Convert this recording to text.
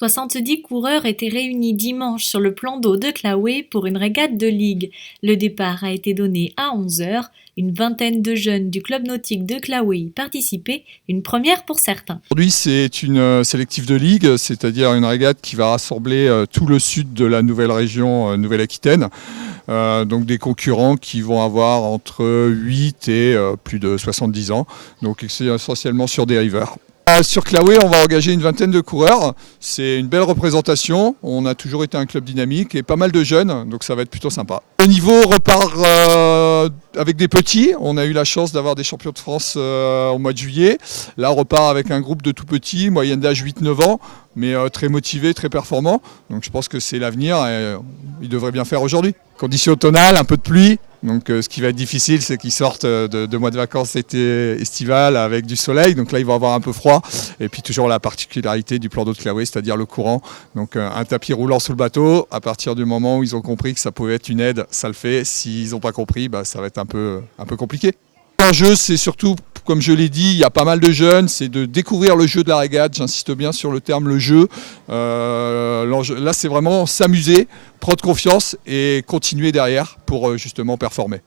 70 coureurs étaient réunis dimanche sur le plan d'eau de Claouet pour une régate de ligue. Le départ a été donné à 11 heures. Une vingtaine de jeunes du club nautique de Claouet y participaient, une première pour certains. Aujourd'hui, c'est une sélective de ligue, c'est-à-dire une régate qui va rassembler tout le sud de la nouvelle région Nouvelle-Aquitaine. Donc des concurrents qui vont avoir entre 8 et plus de 70 ans, donc c'est essentiellement sur des rivers. Sur Claouet, on va engager une vingtaine de coureurs. C'est une belle représentation. On a toujours été un club dynamique et pas mal de jeunes, donc ça va être plutôt sympa. Le niveau repart avec des petits. On a eu la chance d'avoir des champions de France au mois de juillet. Là, on repart avec un groupe de tout petits, moyenne d'âge 8-9 ans, mais très motivés, très performants. Donc je pense que c'est l'avenir et ils devraient bien faire aujourd'hui. Conditions automnales, un peu de pluie. Donc ce qui va être difficile, c'est qu'ils sortent de mois de vacances estivales avec du soleil. Donc là, ils vont avoir un peu froid. Et puis toujours la particularité du plan d'eau de Claouet, c'est-à-dire le courant. Donc un tapis roulant sous le bateau. À partir du moment où ils ont compris que ça pouvait être une aide, ça le fait. S'ils n'ont pas compris, ça va être un peu compliqué. L'enjeu, c'est surtout, comme je l'ai dit, il y a pas mal de jeunes, c'est de découvrir le jeu de la régate. J'insiste bien sur le terme le jeu. Là, c'est vraiment s'amuser, prendre confiance et continuer derrière pour justement performer.